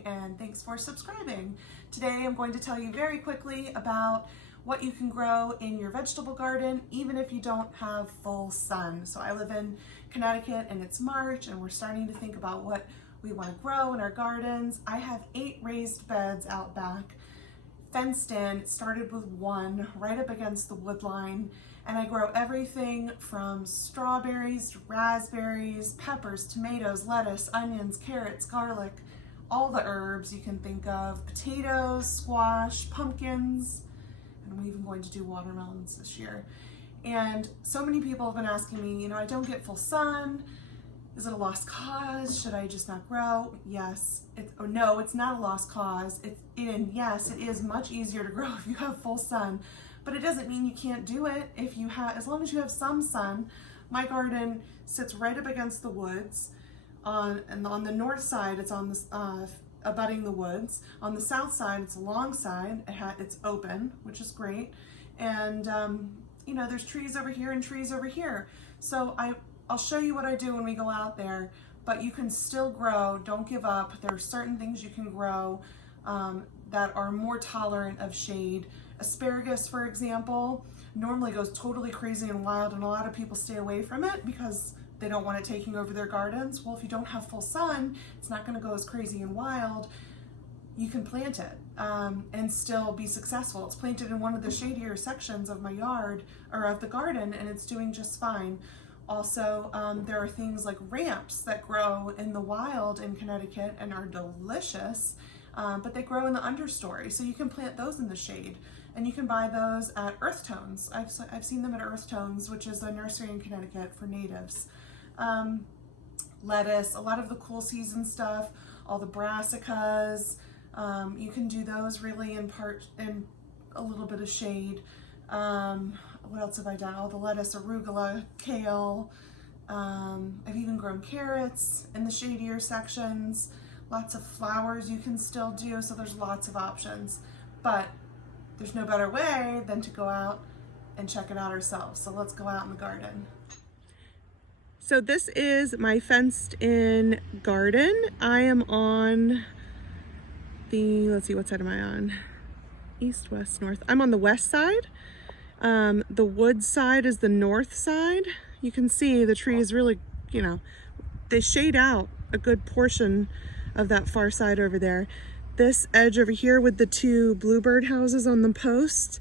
watching and thanks for subscribing. Today I'm going to tell you very quickly about what you can grow in your vegetable garden even if you don't have full sun. So I live in Connecticut and it's March and we're starting to think about what we want to grow in our gardens. I have 8 raised beds out back, fenced in. It started with 1 right up against the wood line, and I grow everything from strawberries to raspberries, peppers, tomatoes, lettuce, onions, carrots, garlic, all the herbs you can think of, potatoes, squash, pumpkins, and I'm even going to do watermelons this year. And so many people have been asking me, I don't get full sun. Is it a lost cause? Should I just not grow? Yes. No, it's not a lost cause. Yes, it is much easier to grow if you have full sun, but it doesn't mean you can't do it if you have, as long as you have some sun. My garden sits right up against the woods. And on the north side, it's on the abutting the woods. On the south side, it's alongside. It's open, which is great. And there's trees over here and trees over here. So I'll show you what I do when we go out there, but you can still grow. Don't give up. There are certain things you can grow that are more tolerant of shade. Asparagus, for example, normally goes totally crazy and wild, and a lot of people stay away from it because they don't want it taking over their gardens. Well, if you don't have full sun, it's not going to go as crazy and wild. You can plant it and still be successful. It's planted in one of the shadier sections of my yard or of the garden, and it's doing just fine. Also, there are things like ramps that grow in the wild in Connecticut and are delicious, but they grow in the understory. So you can plant those in the shade, and you can buy those at Earth Tones. I've seen them at Earth Tones, which is a nursery in Connecticut for natives. Lettuce, a lot of the cool season stuff, all the brassicas, you can do those really in a little bit of shade. What else have I done? All the lettuce, arugula, kale. I've even grown carrots in the shadier sections. Lots of flowers you can still do, so there's lots of options. But there's no better way than to go out and check it out ourselves. So let's go out in the garden. So this is my fenced in garden. I am on let's see, what side am I on? East, west, north. I'm on the west side. The wood side is the north side. You can see the trees really, they shade out a good portion of that far side over there. This edge over here with the 2 bluebird houses on the post,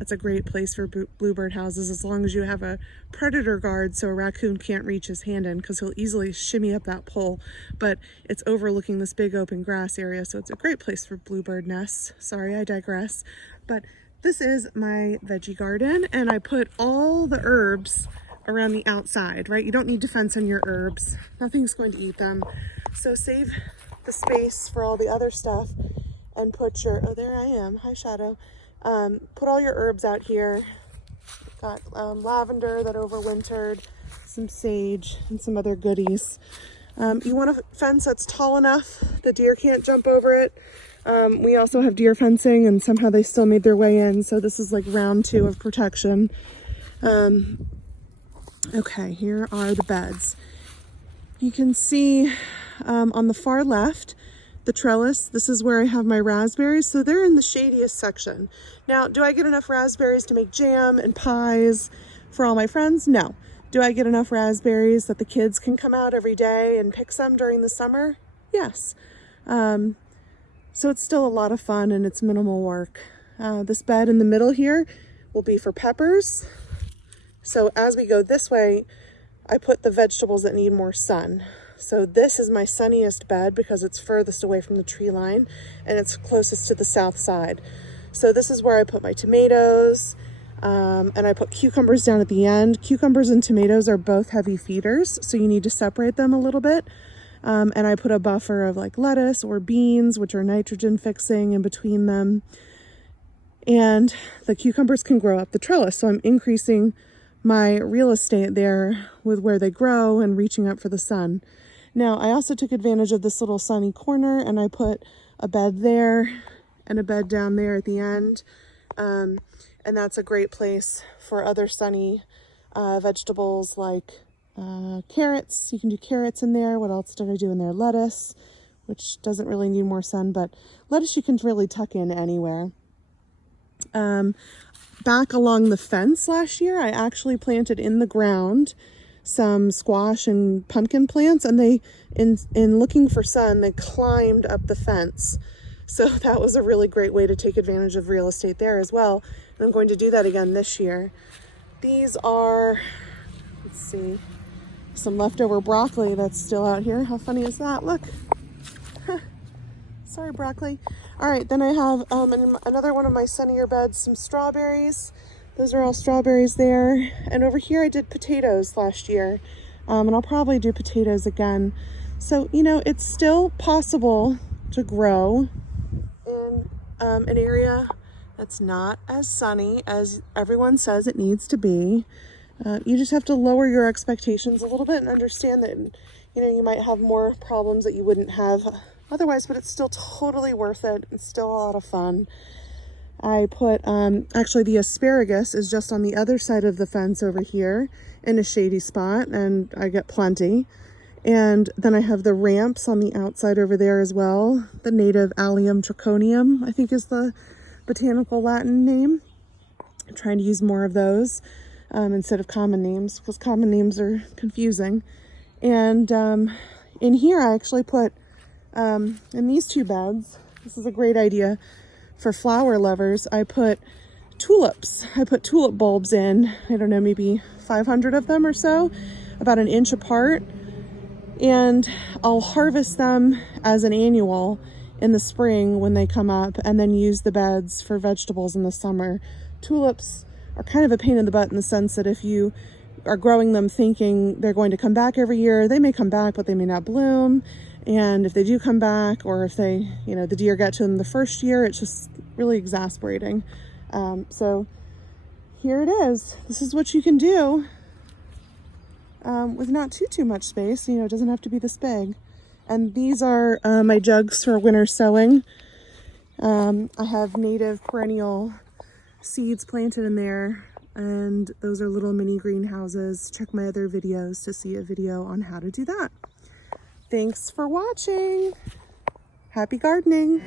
it's a great place for bluebird houses as long as you have a predator guard so a raccoon can't reach his hand in, because he'll easily shimmy up that pole. But it's overlooking this big open grass area, so it's a great place for bluebird nests. Sorry, I digress. But this is my veggie garden, and I put all the herbs around the outside, right? You don't need to fence in your herbs. Nothing's going to eat them. So save the space for all the other stuff and put oh, there I am. Hi, Shadow. Put all your herbs out here. Got lavender that overwintered, some sage, and some other goodies. You want a fence that's tall enough the deer can't jump over it. We also have deer fencing, and somehow they still made their way in, so this is like round 2 of protection. Okay, here are the beds. You can see on the far left, the trellis. This is where I have my raspberries, so they're in the shadiest section. Now, do I get enough raspberries to make jam and pies for all my friends? No. Do I get enough raspberries that the kids can come out every day and pick some during the summer? Yes. So it's still a lot of fun and it's minimal work. This bed in the middle here will be for peppers. So as we go this way, I put the vegetables that need more sun. So this is my sunniest bed because it's furthest away from the tree line and it's closest to the south side. So this is where I put my tomatoes, and I put cucumbers down at the end. Cucumbers and tomatoes are both heavy feeders, so you need to separate them a little bit. And I put a buffer of like lettuce or beans, which are nitrogen fixing, in between them. And the cucumbers can grow up the trellis, so I'm increasing my real estate there with where they grow and reaching up for the sun. Now, I also took advantage of this little sunny corner, and I put a bed there and a bed down there at the end. And that's a great place for other sunny Vegetables like carrots. You can do carrots in there. What else did I do in there? Lettuce, which doesn't really need more sun, but lettuce you can really tuck in anywhere. Back along the fence last year, I actually planted in the ground some squash and pumpkin plants, and they, in looking for sun, they climbed up the fence. So that was a really great way to take advantage of real estate there as well. And I'm going to do that again this year. These are, let's see, some leftover broccoli that's still out here. How funny is that? Look. Sorry, broccoli. All right, then I have in another one of my sunnier beds, some strawberries. Those are all strawberries there. And over here I did potatoes last year, and I'll probably do potatoes again. So, you know, it's still possible to grow in an area that's not as sunny as everyone says it needs to be. You just have to lower your expectations a little bit and understand that, you know, you might have more problems that you wouldn't have otherwise, but it's still totally worth it. It's still a lot of fun. I put, actually the asparagus is just on the other side of the fence over here in a shady spot, and I get plenty. And then I have the ramps on the outside over there as well. The native Allium triconium, I think is the botanical Latin name. I'm trying to use more of those instead of common names, because common names are confusing. And in here I actually put, in these two beds, this is a great idea for flower lovers, I put tulips. I put tulip bulbs in, I don't know, maybe 500 of them or so, about an inch apart. And I'll harvest them as an annual in the spring when they come up, and then use the beds for vegetables in the summer. Tulips are kind of a pain in the butt in the sense that if you are growing them thinking they're going to come back every year, they may come back, but they may not bloom. And if they do come back, or if they, you know, the deer get to them the first year, it's just really exasperating. So here it is. This is what you can do with not too much space. You know, it doesn't have to be this big. And these are my jugs for winter sowing. I have native perennial seeds planted in there, and those are little mini greenhouses. Check my other videos to see a video on how to do that. Thanks for watching. Happy gardening.